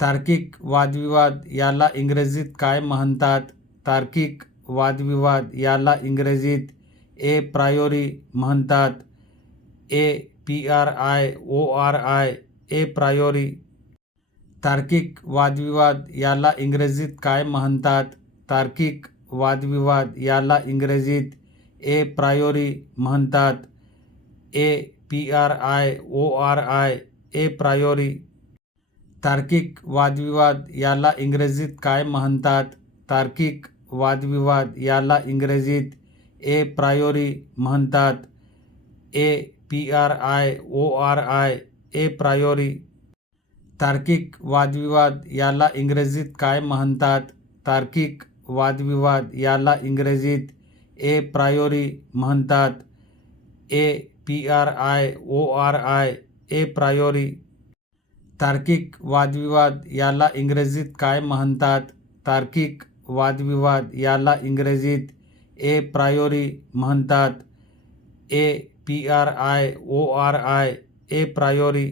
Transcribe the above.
तार्किक वादविवाद याला इंग्रजीत काय म्हणतात? तार्किक वादविवाद याला इंग्रजीत ए प्रायोरी म्हणतात. A P R I, O R I, a priori. तार्किक वादविवाद याला इंग्रजीत काय म्हणतात? तार्किक वादविवाद याला इंग्रजीत ए प्रायोरी म्हणतात. A P R I, O R I, a priori. तार्किक वादविवाद याला इंग्रजीत काय म्हणतात? तार्किक वादविवाद याला इंग्रजीत ए प्रायोरी म्हणतात. A P R I, O R I, a priori. तार्किक वादविवाद याला इंग्रजीत काय म्हणतात? तार्किक वादविवाद याला इंग्रजीत ए प्रायोरी म्हणतात. A P R I, O R I, a priori. तार्किक वादविवाद याला इंग्रजीत काय म्हणतात? तार्किक वादविवाद याला इंग्रजीत ए प्रायोरी म्हणतात. A P R I O R I a priori